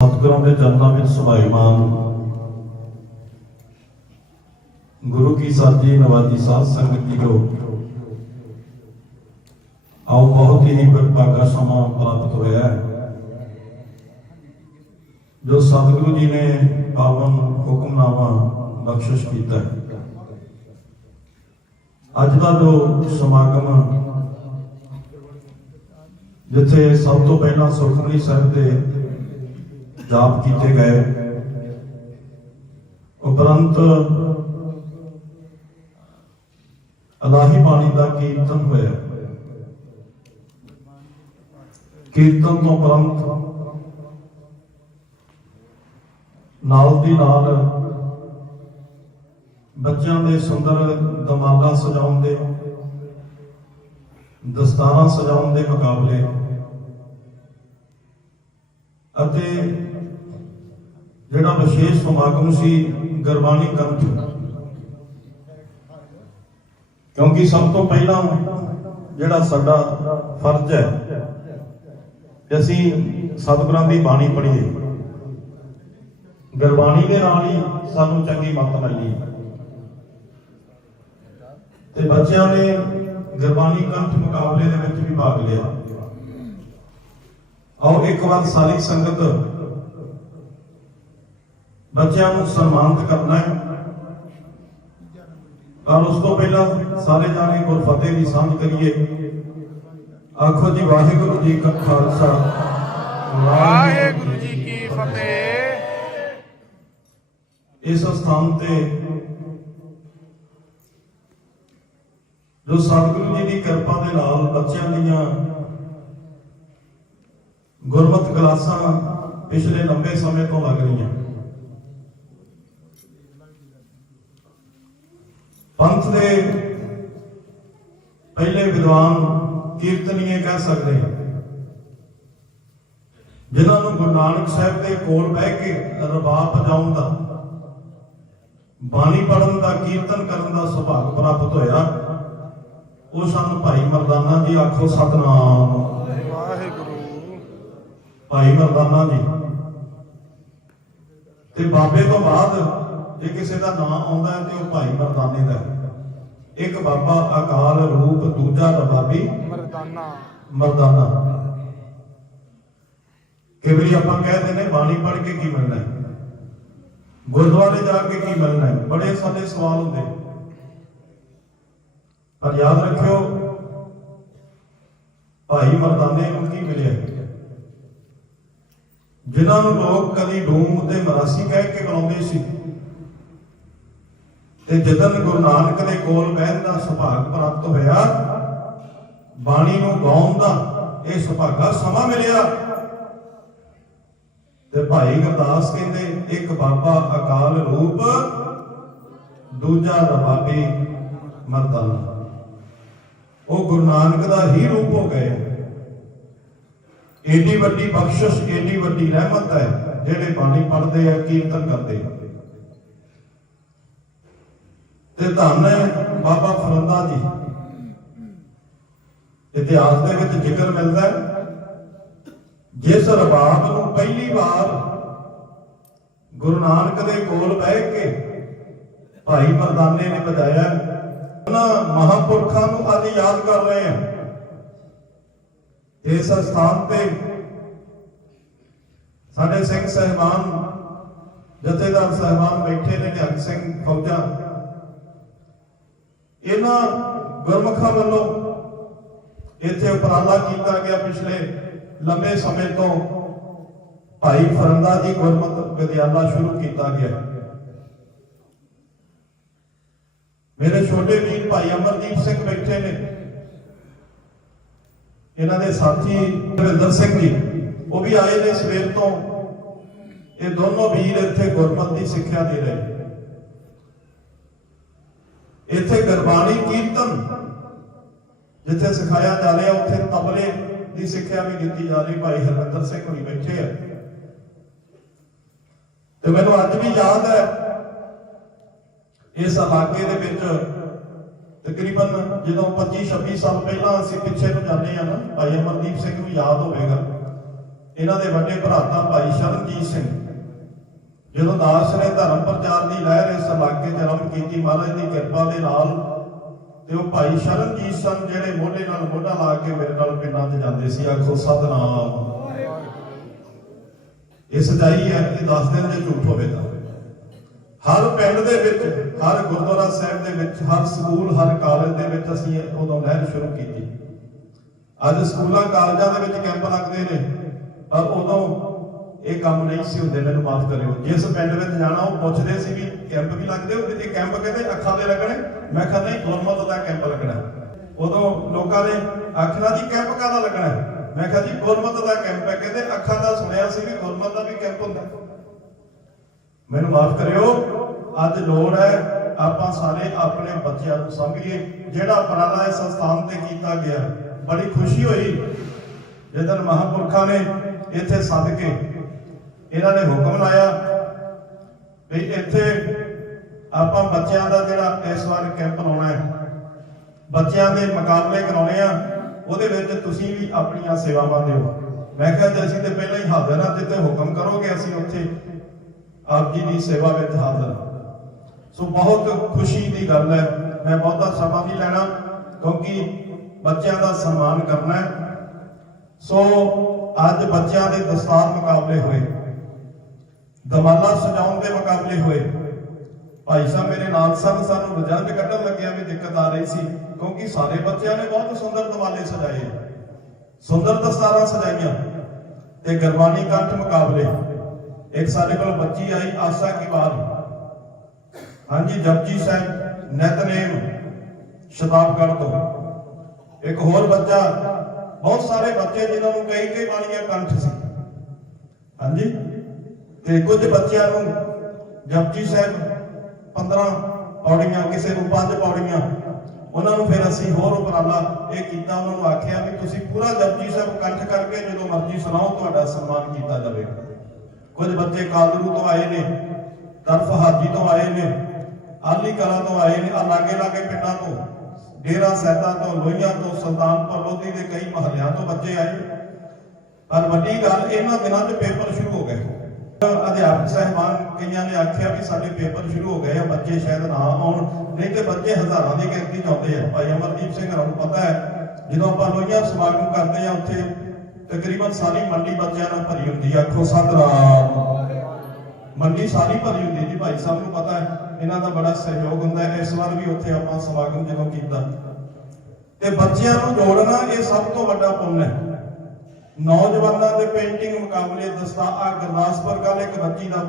ਸਤਿਗੁਰਾਂ ਦੇ ਚਰਨਾਂ ਵਿੱਚ ਸੁਭਾਈਮਾਨ। ਗੁਰੂ ਕੀ ਸਾਜੀ ਨਵਾਜੀ ਸਾਧ ਸੰਗਤ ਜੀਓ, ਆਓ ਬਹੁਤ ਹੀ ਵਡਭਾਗਾ ਸਮਾਂ ਪ੍ਰਾਪਤ ਹੋਇਆ ਹੈ। ਜੋ ਸਤਿਗੁਰੂ ਜੀ ਨੇ ਪਾਵਨ ਹੁਕਮਨਾਮਾ ਬਖਸ਼ਿਸ਼ ਕੀਤਾ ਹੈ। ਅੱਜ ਦਾ ਜੋ ਸਮਾਗਮ ਜਿੱਥੇ ਸਭ ਤੋਂ ਪਹਿਲਾਂ ਸੁਖਮਨੀ ਸਾਹਿਬ ਦੇ ਜਾਪ ਕੀਤੇ ਗਏ। ਉਪਰੰਤ ਅਲਾਹੀ ਬਾਣੀ ਦਾ ਕੀਰਤਨ ਹੋਇਆ। ਕੀਰਤਨ ਤੋਂ ਉਪਰੰਤ ਨਾਲ ਦੀ ਨਾਲ ਬੱਚਿਆਂ ਦੇ ਸੁੰਦਰ ਦਮਾਲਾ ਸਜਾਉਣ ਦੇ, ਦਸਤਾਰਾਂ ਸਜਾਉਣ ਦੇ ਮੁਕਾਬਲੇ ਅਤੇ ਜਿਹੜਾ ਵਿਸ਼ੇਸ਼ ਸਮਾਗਮ ਸੀ, ਗੁਰਬਾਣੀ ਕੰਠ ਕਿਉਂਕਿ ਸਭ ਤੋਂ ਪਹਿਲਾਂ ਜਿਹੜਾ ਸਾਡਾ ਫਰਜ਼ ਹੈ ਕਿ ਅਸੀਂ ਸਤਿਗੁਰਾਂ ਦੀ ਬਾਣੀ ਪੜ੍ਹੀਏ। ਗੁਰਬਾਣੀ ਦੇ ਨਾਲ ਹੀ ਸਾਨੂੰ ਚੰਗੀ ਮੱਤ ਮਿਲਣੀ ਹੈ ਤੇ ਬੱਚਿਆਂ ਨੇ ਗੁਰਬਾਣੀ ਕੰਠ ਮੁਕਾਬਲੇ ਦੇ ਵਿੱਚ ਵੀ ਭਾਗ ਲਿਆ। ਆਓ ਇੱਕ ਵਾਰ ਸਾਰੀ ਸੰਗਤ ਬੱਚਿਆਂ ਨੂੰ ਸਨਮਾਨਿਤ ਕਰਨਾ ਹੈ। ਪਰ ਉਸ ਤੋਂ ਪਹਿਲਾਂ ਸਾਰੇ ਜਾਣੇ ਗੁਰ ਫਤਿਹ ਦੀ ਸਾਂਝ ਕਰੀਏ। ਆਖੋ ਜੀ ਵਾਹਿਗੁਰੂ ਜੀ ਕਾ ਖਾਲਸਾ। ਵਾਹਿਗੁਰੂ ਜੀ ਕੀ ਫਤਿਹ। ਇਸ ਸਥਾਨ ਤੇ ਜੋ ਸਤਿਗੁਰੂ ਜੀ ਦੀ ਕਿਰਪਾ ਦੇ ਨਾਲ ਬੱਚਿਆਂ ਦੀਆਂ ਗੁਰਮਤਿ ਕਲਾਸਾਂ ਪਿਛਲੇ ਲੰਬੇ ਸਮੇਂ ਤੋਂ ਲੱਗ ਰਹੀਆਂ। ਪੰਥ ਦੇ ਪਹਿਲੇ ਵਿਦਵਾਨ ਕੀਰਤਨੀਏ ਕਹਿ ਸਕਦੇ ਹਾਂ ਜਿਨ੍ਹਾਂ ਨੂੰ ਗੁਰੂ ਨਾਨਕ ਸਾਹਿਬ ਦੇ ਕੋਲ ਬਹਿ ਕੇ ਰਬਾਬ ਵਜਾਉਣ ਦਾ, ਬਾਣੀ ਪੜਨ ਦਾ, ਕੀਰਤਨ ਕਰਨ ਦਾ ਸੁਭਾਗ ਪ੍ਰਾਪਤ ਹੋਇਆ, ਉਹ ਸਾਨੂੰ ਭਾਈ ਮਰਦਾਨਾ ਜੀ ਆਖੋ, ਸਤਨਾਮ। ਵਾਹਿਗੁਰੂ ਭਾਈ ਮਰਦਾਨਾ ਜੀ। ਤੇ ਬਾਬੇ ਤੋਂ ਬਾਅਦ ਜੇ ਕਿਸੇ ਦਾ ਨਾਮ ਆਉਂਦਾ ਹੈ ਤੇ ਉਹ ਭਾਈ ਮਰਦਾਨੇ ਦਾ। ਇੱਕ ਬਾਬਾ ਅਕਾਲ ਰੂਪ ਦੂਜਾ ਰਬਾਬੀ ਮਰਦਾਨਾ। ਮਰਦਾਨਾ। ਕਈ ਵਾਰੀ ਆਪਾਂ ਕਹਿੰਦੇ ਨੇ ਬਾਣੀ ਪੜ੍ਹ ਕੇ ਕੀ ਮਿਲਣਾ ਹੈ? ਗੁਰਦੁਆਰੇ ਜਾ ਕੇ ਕੀ ਮਿਲਣਾ ਹੈ? ਬੜੇ ਸਾਡੇ ਸਵਾਲ ਹੁੰਦੇ। ਪਰ ਯਾਦ ਰੱਖਿਓ ਭਾਈ ਮਰਦਾਨੇ ਨੂੰ ਕੀ ਮਿਲਿਆ? ਜਿਨ੍ਹਾਂ ਨੂੰ ਲੋਕ ਕਦੀ ਡੂਮ ਤੇ ਮਰਾਸੀ ਕਹਿ ਕੇ ਬੁਲਾਉਂਦੇ ਸੀ। ਤੇ ਜਦਨ ਗੁਰੂ ਨਾਨਕ ਦੇ ਕੋਲ ਬਹਿਣ ਦਾ ਸੁਭਾਗ ਪ੍ਰਾਪਤ ਹੋਇਆ, ਬਾਣੀ ਨੂੰ ਗਾਉਣ ਦਾ ਇਹ ਸੁਭਾਗਾ ਸਮਾਂ ਮਿਲਿਆ। ਤੇ ਭਾਈ ਗੁਰਦਾਸ ਕਹਿੰਦੇ, ਇੱਕ ਬਾਬਾ ਅਕਾਲ ਰੂਪ, ਦੂਜਾ ਰਬਾਬੀ ਮਰਦਾਨਾ ਉਹ ਗੁਰੂ ਨਾਨਕ ਦਾ ਹੀ ਰੂਪ ਹੋ ਗਏ। ਏਡੀ ਵੱਡੀ ਬਖਸ਼ਿਸ਼, ਏਡੀ ਵੱਡੀ ਰਹਿਮਤ ਹੈ, ਜਿਹੜੇ ਬਾਣੀ ਪੜ੍ਹਦੇ ਆ, ਕੀਰਤਨ ਕਰਦੇ ਆ। ਤੇ ਧੰਨ ਹੈ ਬਾਬਾ ਫਰੰਦਾ ਜੀ। ਇਤਿਹਾਸ ਦੇ ਵਿੱਚ ਜ਼ਿਕਰ ਮਿਲਦਾ ਹੈ, ਜਿਸ ਰਬਾਬ ਨੂੰ ਪਹਿਲੀ ਵਾਰ ਗੁਰੂ ਨਾਨਕ ਦੇ ਕੋਲ ਬਹਿ ਕੇ ਭਾਈ ਮਰਦਾਨੇ ਨੇ ਵਜਾਇਆ ਉਹਨਾਂ ਮਹਾਪੁਰਖਾਂ ਨੂੰ ਅੱਜ ਯਾਦ ਕਰ ਰਹੇ ਹਾਂ। ਇਸ ਸਥਾਨ ਤੇ ਸਾਡੇ ਸਿੰਘ ਸਹਿਬਾਨ, ਜਥੇਦਾਰ ਸਹਿਬਾਨ ਬੈਠੇ ਨੇ ਨਿਹੰਗ ਸਿੰਘ ਫੌਜਾ। ਇਹਨਾਂ ਗੁਰਮੁਖਾਂ ਵੱਲੋਂ ਇੱਥੇ ਉਪਰਾਲਾ ਕੀਤਾ ਗਿਆ ਪਿਛਲੇ ਲੰਬੇ ਸਮੇਂ ਤੋਂ। ਭਾਈ ਫਰੰਦਾ ਜੀ ਗੁਰਮਤਿ ਵਿਦਿਆਲਾ ਸ਼ੁਰੂ ਕੀਤਾ ਗਿਆ। ਮੇਰੇ ਛੋਟੇ ਵੀਰ ਭਾਈ ਅਮਰਦੀਪ ਸਿੰਘ ਬੈਠੇ ਨੇ। ਇਹਨਾਂ ਦੇ ਸਾਥੀ ਰਵਿੰਦਰ ਸਿੰਘ ਜੀ, ਉਹ ਵੀ ਆਏ ਨੇ ਸਵੇਰ ਤੋਂ। ਇਹ ਦੋਨੋਂ ਵੀਰ ਇੱਥੇ ਗੁਰਮਤ ਦੀ ਸਿੱਖਿਆ ਦੇ ਰਹੇ। ਇੱਥੇ ਗੁਰਬਾਣੀ ਕੀਰਤਨ ਜਿੱਥੇ ਸਿਖਾਇਆ ਜਾ ਰਿਹਾ, ਉੱਥੇ ਤਬਲੇ ਦੀ ਸਿੱਖਿਆ ਵੀ ਦਿੱਤੀ ਜਾ ਰਹੀ, ਭਾਈ ਹਰਵਿੰਦਰ ਸਿੰਘ ਹੋਣੀ ਬੈਠੇ ਆ। ਤੇ ਮੈਨੂੰ ਅੱਜ ਵੀ ਯਾਦ ਹੈ, ਇਸ ਇਲਾਕੇ ਦੇ ਵਿੱਚ ਤਕਰੀਬਨ ਜਦੋਂ 25 26 ਸਾਲ ਪਹਿਲਾਂ ਅਸੀਂ ਪਿੱਛੇ ਨੂੰ ਜਾਂਦੇ ਆ ਨਾ, ਭਾਈ ਅਮਰਦੀਪ ਸਿੰਘ ਨੂੰ ਯਾਦ ਹੋਵੇਗਾ। ਇਹਨਾਂ ਦੇ ਵੱਡੇ ਭਰਾ ਤਾਂ ਭਾਈ ਸ਼ਰਨਜੀਤ ਸਿੰਘ। ਜਦੋਂ ਦਾਸ ਨੇ ਧਰਮ ਪ੍ਰਚਾਰ ਦੀ ਲਹਿਰ ਇਸ ਇਲਾਕੇ 'ਚ ਆਰੰਭ ਕੀਤੀ, ਮਹਾਰਾਜ ਦੀ ਕਿਰਪਾ ਦੇ ਨਾਲ ਤੇ ਉਹ ਭਾਈ ਸ਼ਰਨਜੀਤ ਸਿੰਘ ਜਿਹੜੇ ਮੋਢੇ ਨਾਲ ਮੋਢਾ ਲਾ ਕੇ ਮੇਰੇ ਨਾਲ ਪਿੰਡਾਂ 'ਚ ਜਾਂਦੇ ਸੀ, ਆਖੋ ਸਤਨਾਮ। ਇਹ ਸਚਾਈ ਹੈ ਇਹ ਦੱਸ ਦਿਨ ਜੇ ਝੂਠ ਹੋਵੇ ਤਾਂ। ਹਰ ਪਿੰਡ ਦੇ ਵਿੱਚ, ਹਰ ਗੁਰਦੁਆਰਾ ਸਾਹਿਬ ਦੇ ਵਿੱਚ, ਹਰ ਸਕੂਲ, ਹਰ ਕਾਲਜ ਦੇ ਵਿੱਚ ਅਸੀਂ ਉਦੋਂ ਲਹਿਰ ਸ਼ੁਰੂ ਕੀਤੀ। ਅੱਜ ਸਕੂਲਾਂ, ਕਾਲਜਾਂ ਦੇ ਵਿੱਚ ਕੈਂਪ ਲੱਗਦੇ ਨੇ, ਪਰ ਉਦੋਂ ਇਹ ਕੰਮ ਨਹੀਂ ਸੀ ਹੁੰਦੇ, ਮੈਨੂੰ ਮਾਫ ਕਰਿਓ। ਜਿਸ ਪਿੰਡ ਵਿੱਚ ਜਾਣਾ, ਉਹ ਪੁੱਛਦੇ ਸੀ ਵੀ ਕੈਂਪ ਵੀ ਲੱਗਦੇ ਹੁੰਦੇ ਇਹ ਕੈਂਪ ਕਹਿੰਦੇ ਅੱਖਾਂ ਦੇ ਲੱਗਣੇ। ਮੈਂ ਕਿਹਾ, ਨਹੀਂ, ਗੁਰਮਤ ਦਾ ਕੈਂਪ ਲੱਗਣਾ। ਉਦੋਂ ਲੋਕਾਂ ਨੇ ਆਖਣਾ ਜੀ, ਕੈਂਪ ਕਾਹਦਾ ਲੱਗਣਾ? ਮੈਂ ਕਿਹਾ ਜੀ, ਗੁਰਮਤ ਦਾ ਕੈਂਪ ਹੈ। ਕਹਿੰਦੇ ਅੱਖਾਂ ਦਾ ਸੁਣਿਆ ਸੀ ਵੀ ਗੁਰਮਤ ਦਾ ਵੀ ਕੈਂਪ ਹੁੰਦਾ। ਮੈਨੂੰ ਮਾਫ ਕਰਿਓ, ਅੱਜ ਲੋੜ ਹੈ, ਆਪਾਂ ਸਾਰੇ ਆਪਣੇ ਬੱਚਿਆਂ ਨੂੰ ਸਮਝੀਏ। ਜਿਹੜਾ ਉਪਰਾਲਾ ਇਸ ਸੰਸਥਾਨ ਤੇ ਕੀਤਾ ਗਿਆ, ਬੜੀ ਖੁਸ਼ੀ ਹੋਈ। ਜਦੋਂ ਮਹਾਂਪੁਰਖਾਂ ਨੇ ਇੱਥੇ ਸੱਦ ਕੇ ਇਹਨਾਂ ਨੇ ਹੁਕਮ ਲਾਇਆ ਵੀ ਇੱਥੇ ਆਪਾਂ ਬੱਚਿਆਂ ਦਾ ਜਿਹੜਾ ਇਸ ਵਾਰ ਕੈਂਪ ਲਾਉਣਾ ਹੈ, ਬੱਚਿਆਂ ਦੇ ਮੁਕਾਬਲੇ ਕਰਾਉਣੇ ਆ, ਉਹਦੇ ਵਿੱਚ ਤੁਸੀਂ ਵੀ ਆਪਣੀਆਂ ਸੇਵਾਵਾਂ ਦਿਓ। ਮੈਂ ਕਿਹਾ ਤੇ ਅਸੀਂ ਤੇ ਪਹਿਲਾਂ ਹੀ ਹਾਜ਼ਰ ਹਾਂ, ਜਿੱਥੇ ਹੁਕਮ ਕਰੋਗੇ ਅਸੀਂ ਉੱਥੇ ਆਪ ਜੀ ਦੀ ਸੇਵਾ ਵਿੱਚ ਹਾਜ਼ਰ ਹਾਂ। ਸੋ ਬਹੁਤ ਖੁਸ਼ੀ ਦੀ ਗੱਲ ਹੈ, ਮੈਂ ਬਹੁਤਾ ਸਮਾਂ ਨਹੀਂ ਲੈਣਾ, ਕਿਉਂਕਿ ਬੱਚਿਆਂ ਦਾ ਸਨਮਾਨ ਕਰਨਾ ਹੈ। ਸੋ ਅੱਜ ਬੱਚਿਆਂ ਦੇ ਦਸਤਾਰ ਮੁਕਾਬਲੇ ਹੋਏ। ਦਮਾਲਾ ਸਜਾਉਣ ਦੇ ਮੁਕਾਬਲੇ ਹੋਏ। ਭਾਈ ਸਾਹਿਬ, ਮੇਰੇ ਨਾਲ ਸਨ ਸਾਨੂੰ ਰਿਜ਼ਲਟ ਕੱਢਣ ਲੱਗਿਆ ਵੀ ਦਿੱਕਤ ਆ ਰਹੀ ਸੀ, ਕਿਉਂਕਿ ਸਾਰੇ ਬੱਚਿਆਂ ਨੇ ਬਹੁਤ ਸੁੰਦਰ ਦਮਾਲੇ ਸਜਾਏ। ਸੁੰਦਰ ਦਸਤਾਰਾਂ ਸਜਾਈਆਂ ਤੇ ਗਰਬਾਨੀ ਕੰਠ ਮੁਕਾਬਲੇ। ਇੱਕ ਸਾਡੇ ਕੋਲ ਬੱਚੀ ਆਈ ਆਸਾ ਕੀ ਬਾਤ ਹਾਂਜੀ, ਜਪਜੀ ਸਾਹਿਬ, ਨਿਤਨੇਮ, ਸ਼ਤਾਬਗੜ੍ਹ ਤੋਂ। ਇੱਕ ਹੋਰ ਬੱਚਾ, ਬਹੁਤ ਸਾਰੇ ਬੱਚੇ ਜਿਨ੍ਹਾਂ ਨੂੰ ਕਈ ਕਈ ਵਾਲੀਆਂ ਕੰਠ ਸੀ। ਹਾਂਜੀ? ਤੇ ਕੁਝ ਬੱਚਿਆਂ ਨੂੰ, ਜਪਜੀ ਸਾਹਿਬ 15 ਪੌੜੀਆਂ, ਕਿਸੇ ਨੂੰ 5 ਪੌੜੀਆਂ, ਉਹਨਾਂ ਨੂੰ ਫਿਰ ਅਸੀਂ ਹੋਰ ਉਪਰਾਲਾ ਇਹ ਕੀਤਾ, ਉਹਨਾਂ ਨੂੰ ਆਖਿਆ ਵੀ ਤੁਸੀਂ ਪੂਰਾ ਜਪਜੀ ਸਾਹਿਬ ਇਕੱਠ ਕਰਕੇ ਜਦੋਂ ਮਰਜ਼ੀ ਸੁਣਾਓ, ਤੁਹਾਡਾ ਸਨਮਾਨ ਕੀਤਾ ਜਾਵੇਗਾ ਕੁਝ ਬੱਚੇ ਕਾਲਰੂ ਤੋਂ ਆਏ ਨੇ ਤਰਫ ਹਾਜੀ ਤੋਂ ਆਏ ਨੇ, ਆਲੀ ਕਲਾ ਤੋਂ ਆਏ ਨੇ ਆ ਲਾਗੇ ਲਾਗੇ ਪਿੰਡਾਂ ਤੋਂ, ਡੇਰਾ ਸੈਦਾ ਤੋਂ, ਲੋਹੀਆਂ ਤੋਂ, ਸੁਲਤਾਨਪੁਰ ਲੋਧੀ ਦੇ ਕਈ ਮਹੱਲਿਆਂ ਤੋਂ ਬੱਚੇ ਆਏ। ਪਰ ਵੱਡੀ ਗੱਲ, ਇਹਨਾਂ ਦਿਨਾਂ 'ਚ ਪੇਪਰ ਸ਼ੁਰੂ ਹੋ ਗਏ। ਅਧਿਆਪਕ ਸਹਿਬਾਨ, ਕਈਆਂ ਨੇ ਆਖਿਆ ਵੀ ਸਾਡੇ ਪੇਪਰ ਸ਼ੁਰੂ ਹੋ ਗਏ ਆ, ਬੱਚੇ ਸ਼ਾਇਦ ਨਾ ਆਉਣ। ਨਹੀਂ ਤੇ ਬੱਚੇ ਹਜ਼ਾਰਾਂ ਦੀ ਗਿਣਤੀ 'ਚ ਆਉਂਦੇ ਆ। ਭਾਈ ਅਮਰਦੀਪ ਸਿੰਘ ਨੂੰ ਪਤਾ ਹੈ, ਜਦੋਂ ਆਪਾਂ ਲੋਹੀਆਂ ਸਮਾਗਮ ਕਰਦੇ ਆ ਉੱਥੇ, ਤਕਰੀਬਨ ਸਾਰੀ ਮੰਡੀ ਬੱਚਿਆਂ ਨਾਲ ਭਰੀ ਹੁੰਦੀ ਆ। ਆਖੋ, ਸਤਨਾਮ। ਮੰਡੀ ਸਾਰੀ ਭਰੀ ਹੁੰਦੀ ਜੀ, ਭਾਈ ਸਾਹਿਬ ਨੂੰ ਪਤਾ ਹੈ, ਇਹਨਾਂ ਦਾ ਬੜਾ ਸਹਿਯੋਗ ਹੁੰਦਾ ਹੈ। ਇਸ ਵਾਰ ਵੀ ਉੱਥੇ ਆਪਾਂ ਸਮਾਗਮ ਜਦੋਂ ਕੀਤਾ। ਤੇ ਬੱਚਿਆਂ ਨੂੰ ਜੋੜਨਾ ਇਹ ਸਭ ਤੋਂ ਵੱਡਾ ਪੁੰਨ ਹੈ। ਨੌਜਵਾਨਾਂ ਦੇ ਪੇਂਟਿੰਗ ਮੁਕਾਬਲੇ ਦਸਤਾ ਆ ਗੁਰਦਾਸਪੁਰ ਕੱਲ ਇੱਕ ਬੱਚੀ ਦਾ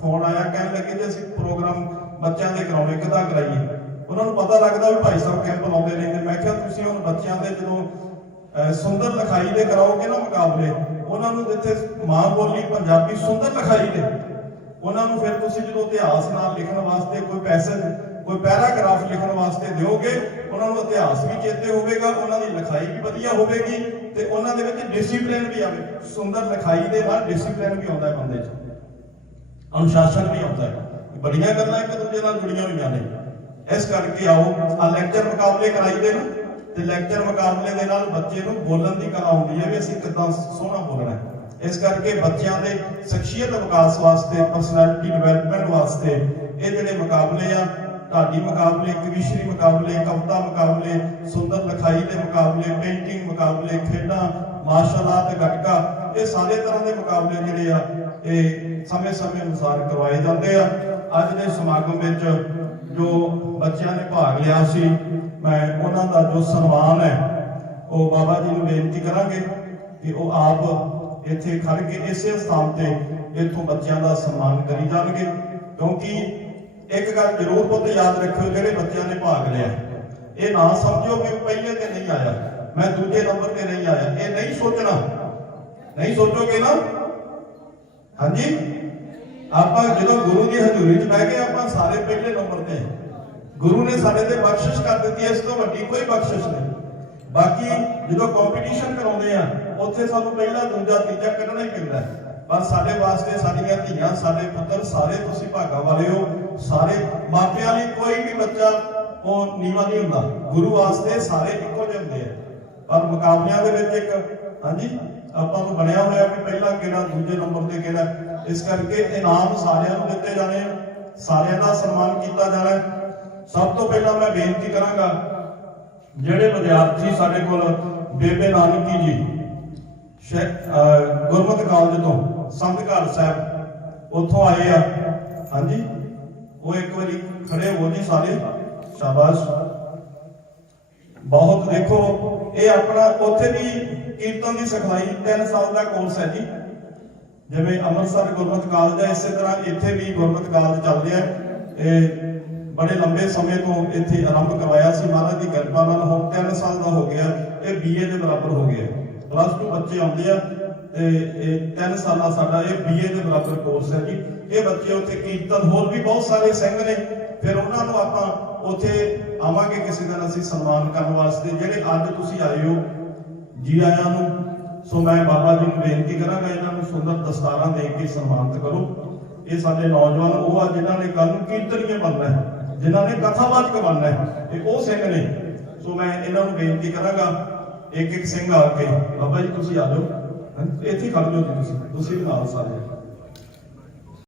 ਫੋਨ ਆਇਆ, ਕਹਿਣ ਲੱਗੇ ਜੇ ਅਸੀਂ ਪ੍ਰੋਗਰਾਮ ਬੱਚਿਆਂ ਦੇ ਕਰਾਉਣੇ, ਕਿੱਦਾਂ ਕਰਾਈਏ? ਉਹਨਾਂ ਨੂੰ ਪਤਾ ਲੱਗਦਾ ਵੀ ਭਾਈ ਸਾਹਿਬ ਕੈਂਪ ਲਾਉਂਦੇ ਰਹਿੰਦੇ ਮੈਂ ਕਿਹਾ ਤੁਸੀਂ ਹੁਣ ਬੱਚਿਆਂ ਦੇ ਜਦੋਂ ਸੁੰਦਰ ਲਿਖਾਈ ਦੇ ਕਰਾਓਗੇ ਨਾ ਮੁਕਾਬਲੇ, ਉਹਨਾਂ ਨੂੰ ਜਿੱਥੇ ਮਾਂ ਬੋਲੀ ਪੰਜਾਬੀ ਸੁੰਦਰ ਲਿਖਾਈ ਦੇ, ਉਹਨਾਂ ਨੂੰ ਫਿਰ ਤੁਸੀਂ ਜਦੋਂ ਇਤਿਹਾਸ ਨਾਲ ਲਿਖਣ ਵਾਸਤੇ ਕੋਈ ਪੈਸੇਜ ਕੋਈ ਪੈਰਾਗ੍ਰਾਫ ਲਿਖਣ ਵਾਸਤੇ ਦਿਓਗੇ, ਉਹਨਾਂ ਨੂੰ ਇਤਿਹਾਸ ਵੀ ਚੇਤੇ ਹੋਵੇਗਾ, ਉਹਨਾਂ ਦੀ ਲਿਖਾਈ ਵੀ ਵਧੀਆ ਹੋਵੇਗੀ ਤੇ ਉਹਨਾਂ ਦੇ ਵਿੱਚ ਡਿਸਪਲਿਨ ਵੀ ਆਵੇ। ਸੁੰਦਰ ਲਿਖਾਈ ਦੇ ਨਾਲ ਡਿਸਪਲਿਨ ਵੀ ਆਉਂਦਾ ਹੈ ਬੰਦੇ 'ਚ। ਅਨੁਸ਼ਾਸਨ ਵੀ ਆਉਂਦਾ ਹੈ। ਬੜੀਆਂ ਗੱਲਾਂ ਇੱਕ ਦੂਜੇ ਨਾਲ ਜੁੜੀਆਂ ਹੋਈਆਂ ਨੇ। ਇਸ ਕਰਕੇ ਆਓ ਆ ਲੈਕਚਰ ਮੁਕਾਬਲੇ ਕਰਾਈਦੇ ਨਾ ਤੇ ਲੈਕਚਰ ਮੁਕਾਬਲੇ ਦੇ ਨਾਲ ਬੱਚੇ ਨੂੰ ਬੋਲਣ ਦੀ ਕਲਾ ਆਉਂਦੀ ਹੈ ਵੀ ਅਸੀਂ ਕਿੱਦਾਂ ਸੋਹਣਾ ਬੋਲਣਾ ਹੈ। ਇਸ ਕਰਕੇ ਬੱਚਿਆਂ ਦੇ ਸ਼ਖਸੀਅਤ ਵਿਕਾਸ ਵਾਸਤੇ ਪਰਸਨੈਲਿਟੀ ਡਿਵੈਲਪਮੈਂਟ ਵਾਸਤੇ ਇਹ ਜਿਹੜੇ ਮੁਕਾਬਲੇ ਆ ਢਾਡੀ ਮੁਕਾਬਲੇ, ਕਵਿਸ਼ਰੀ ਮੁਕਾਬਲੇ, ਕਵਿਤਾ ਮੁਕਾਬਲੇ, ਸੁੰਦਰ ਲਿਖਾਈ ਦੇ ਮੁਕਾਬਲੇ ਪੇਂਟਿੰਗ ਮੁਕਾਬਲੇ, ਖੇਡਾਂ ਮਾਰਸ਼ਲ ਆਰਟ ਗੱਤਕਾ ਇਹ ਸਾਰੇ ਤਰ੍ਹਾਂ ਦੇ ਮੁਕਾਬਲੇ ਜਿਹੜੇ ਆ, ਇਹ ਸਮੇਂ-ਸਮੇਂ ਅਨੁਸਾਰ ਕਰਵਾਏ ਜਾਂਦੇ ਆ। ਅੱਜ ਦੇ ਸਮਾਗਮ ਵਿੱਚ ਜੋ ਬੱਚਿਆਂ ਨੇ ਭਾਗ ਲਿਆ ਸੀ, ਮੈਂ ਉਹਨਾਂ ਦਾ ਜੋ ਸਨਮਾਨ ਹੈ, ਉਹ ਬਾਬਾ ਜੀ ਨੂੰ ਬੇਨਤੀ ਕਰਾਂਗੇ ਕਿ ਉਹ ਆਪ ਇੱਥੇ ਖੜ ਕੇ ਇਸੇ ਸਥਾਨ ਤੇ ਇੱਥੋਂ ਬੱਚਿਆਂ ਦਾ ਸਨਮਾਨ ਕਰੀ ਜਾਣਗੇ, ਕਿਉਂਕਿ ਇੱਕ ਗੱਲ ਜ਼ਰੂਰ ਪੁੱਤ ਯਾਦ ਰੱਖਿਓ, ਜਿਹੜੇ ਬੱਚਿਆਂ ਨੇ ਭਾਗ ਲਿਆ, ਇਹ ਨਾ ਸਮਝੋ ਕਿ ਪਹਿਲੇ ਤੇ ਨਹੀਂ ਆਇਆ, ਮੈਂ ਦੂਜੇ ਨੰਬਰ ਤੇ ਨਹੀਂ ਆਇਆ, ਇਹ ਨਹੀਂ ਸੋਚਣਾ। ਨਹੀਂ ਸੋਚੋਗੇ ਨਾ? ਹਾਂਜੀ? ਆਪਾਂ ਜਦੋਂ ਗੁਰੂ ਦੀ ਹਜ਼ੂਰੀ 'ਚ ਬਹਿ ਗਏ, ਆਪਾਂ ਸਾਰੇ ਪਹਿਲੇ ਨੰਬਰ ਤੇ ਗੁਰੂ ਨੇ ਸਾਡੇ ਤੇ ਬਖਸ਼ਿਸ਼ ਕਰ ਦਿੱਤੀ, ਇਸ ਤੋਂ ਵੱਡੀ ਕੋਈ ਬਖਸ਼ਿਸ਼ ਨਹੀਂ। ਬਾਕੀ ਜਦੋਂ ਕੰਪੀਟੀਸ਼ਨ ਕਰਾਉਂਦੇ ਆ, ਉੱਥੇ ਸਾਨੂੰ ਪਹਿਲਾ, ਦੂਜਾ, ਤੀਜਾ ਕੱਢਣਾ ਹੀ ਪੈਂਦਾ। ਪਰ ਸਾਡੇ ਵਾਸਤੇ ਸਾਡੀਆਂ ਧੀਆਂ, ਸਾਡੇ ਪੁੱਤਰ ਸਾਰੇ ਤੁਸੀਂ ਭਾਗਾ ਵਾਲੇ ਹੋ। ਸਾਰੇ ਮਾਪਿਆਂ ਲਈ ਕੋਈ ਵੀ ਬੱਚਾ ਉਹ ਨੀਵਾ ਨਹੀਂ ਹੁੰਦਾ। ਗੁਰੂ ਵਾਸਤੇ ਸਾਰੇ ਇੱਕੋ ਜਿਹੇ ਹੁੰਦੇ ਆ। ਪਰ ਮੁਕਾਬਲਿਆਂ ਦੇ ਵਿੱਚ ਇੱਕ, ਹਾਂਜੀ, ਆਪਾਂ ਨੂੰ ਬਣਿਆ ਹੋਇਆ ਕਿ ਪਹਿਲਾ ਕਿਹੜਾ, ਦੂਜੇ ਨੰਬਰ ਤੇ ਕਿਹੜਾ। ਇਸ ਕਰਕੇ ਇਨਾਮ ਸਾਰਿਆਂ ਨੂੰ ਦਿੱਤੇ ਜਾਣੇ ਆ। ਸਾਰਿਆਂ ਦਾ ਸਨਮਾਨ ਕੀਤਾ ਜਾਣਾ ਸਭ ਤੋਂ ਪਹਿਲਾਂ ਮੈਂ ਬੇਨਤੀ ਕਰਾਂਗਾ, ਜਿਹੜੇ ਵਿਦਿਆਰਥੀ ਸਾਡੇ ਕੋਲ, ਬੇਬੇ ਨਾਨਕੀ ਜੀ ਅਹ ਗੁਰਮਤਿ ਕਾਲਜ ਤੋਂ ਸੰਤ ਘਰ ਸਾਹਿਬ ਉੱਥੋਂ ਆਏ ਆ। ਹਾਂਜੀ ਉਹ ਇੱਕ ਵਾਰੀ ਖੜੇ ਹੋ ਜੀ ਸਾਰੇ। ਸ਼ਾਬਾਸ਼। ਬਹੁਤ ਦੇਖੋ, ਇਹ ਆਪਣਾ ਉੱਥੇ ਵੀ ਕੀਰਤਨ ਦੀ ਸਿਖਲਾਈ 3 ਸਾਲ ਦਾ ਕੋਰਸ ਹੈ ਜੀ। ਜਿਵੇਂ ਅੰਮ੍ਰਿਤਸਰ ਗੁਰਮਤਿ ਕਾਲਜ ਹੈ, ਇਸੇ ਤਰ੍ਹਾਂ ਇੱਥੇ ਵੀ ਗੁਰਮਤਿ ਕਾਲਜ ਚੱਲ ਰਿਹਾ ਇਹ ਬੜੇ ਲੰਬੇ ਸਮੇਂ ਤੋਂ ਇੱਥੇ ਆਰੰਭ ਕਰਵਾਇਆ ਸੀ। ਮਹਾਰਾਜ ਦੀ ਕਿਰਪਾ ਨਾਲ ਹੁਣ 3 ਸਾਲ ਦਾ ਹੋ ਗਿਆ, ਇਹ ਬੀਏ ਦੇ ਬਰਾਬਰ ਹੋ ਗਿਆ। ਪਲੱਸ 2 ਬੱਚੇ ਆਉਂਦੇ ਆ, ਤੇ ਇਹ 3 ਸਾਲਾਂ ਸਾਡਾ ਇਹ ਬੀਏ ਦੇ ਬਰਾਬਰ ਕੋਰਸ ਹੈ ਜੀ। ਇਹ ਬੱਚੇ ਉੱਥੇ ਕੀਰਤਨ, ਹੋਰ ਵੀ ਬਹੁਤ ਸਾਰੇ ਸਿੰਘ ਨੇ। ਫਿਰ ਉਹਨਾਂ ਨੂੰ ਆਪਾਂ ਉੱਥੇ ਆਵਾਂਗੇ ਕਿਸੇ ਦਿਨ ਅਸੀਂ ਸਨਮਾਨ ਕਰਨ ਵਾਸਤੇ, ਜਿਹੜੇ ਅੱਜ ਤੁਸੀਂ ਆਏ ਹੋ ਜੀ ਆਇਆਂ ਨੂੰ। ਸੋ ਮੈਂ ਬਾਬਾ ਜੀ ਨੂੰ ਬੇਨਤੀ ਕਰਾਂਗਾ, ਇਹਨਾਂ ਨੂੰ ਸੁੰਦਰ ਦਸਤਾਰਾਂ ਦੇ ਕੇ ਸਨਮਾਨਿਤ ਕਰੋ। ਇਹ ਸਾਡੇ ਨੌਜਵਾਨ, ਉਹ ਆ ਜਿਨ੍ਹਾਂ ਨੇ ਕੱਲ ਨੂੰ ਕੀਰਤਨੀਏ ਬਣਨਾ ਹੈ, ਜਿਨ੍ਹਾਂ ਨੇ ਕਥਾਵਾਚਕ ਬਣਨਾ ਹੈ ਇਹ ਉਹ ਸਿੰਘ ਨੇ। ਸੋ ਮੈਂ ਇਹਨਾਂ ਨੂੰ ਬੇਨਤੀ ਕਰਾਂਗਾ ਇੱਕ ਇੱਕ ਸਿੰਘ ਆ ਕੇ, ਬਾਬਾ ਜੀ ਤੁਸੀਂ ਆ ਜਾਓ। ਇੱਥੇ ਖੜ ਜਾਓ ਤੁਸੀਂ ਤੁਸੀਂ ਵੀ ਨਾਲ ਸਾਰੇ।